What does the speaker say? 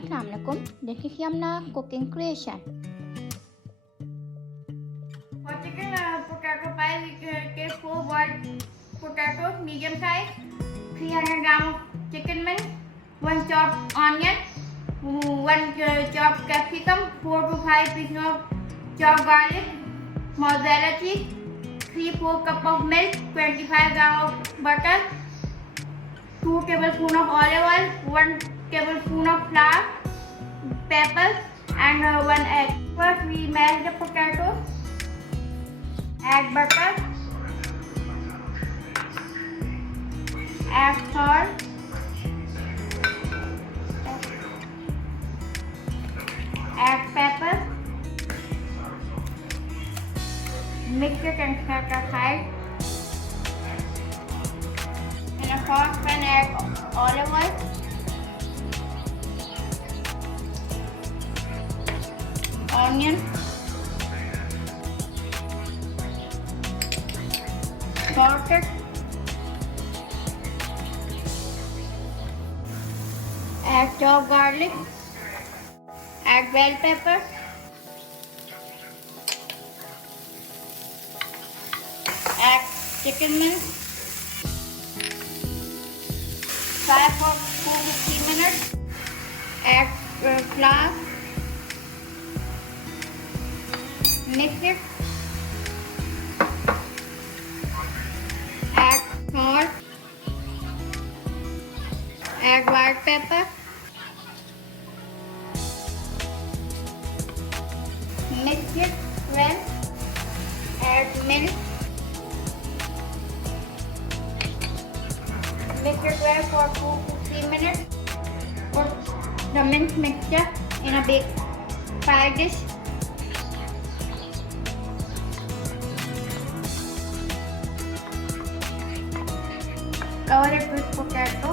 Assalamu alaikum. This is Yumna cooking creation. For chicken potato pie, we take 4 boiled potatoes, medium size, 300 gram of chicken mince, 1 chopped onion, 1 chopped capsicum, 4 to 5 pieces of chopped garlic, mozzarella cheese, 3-4 cup of milk, 25 gram of butter, 2 tablespoons of olive oil, 1 tablespoon of flour, pepper, and 1 egg. First, we mash the potatoes. Add butter, add salt, add pepper, mix it and set aside. In a saucepan, add olive oil, onion, salt it, add chopped garlic, add bell pepper, add chicken mince, fry for 2 to 3 minutes, add flour, mix it, add salt, add white pepper, mix it well, add milk, mix it well for 2 to 3 minutes. Put the mince mixture in a big pie dish. Cover it with potato.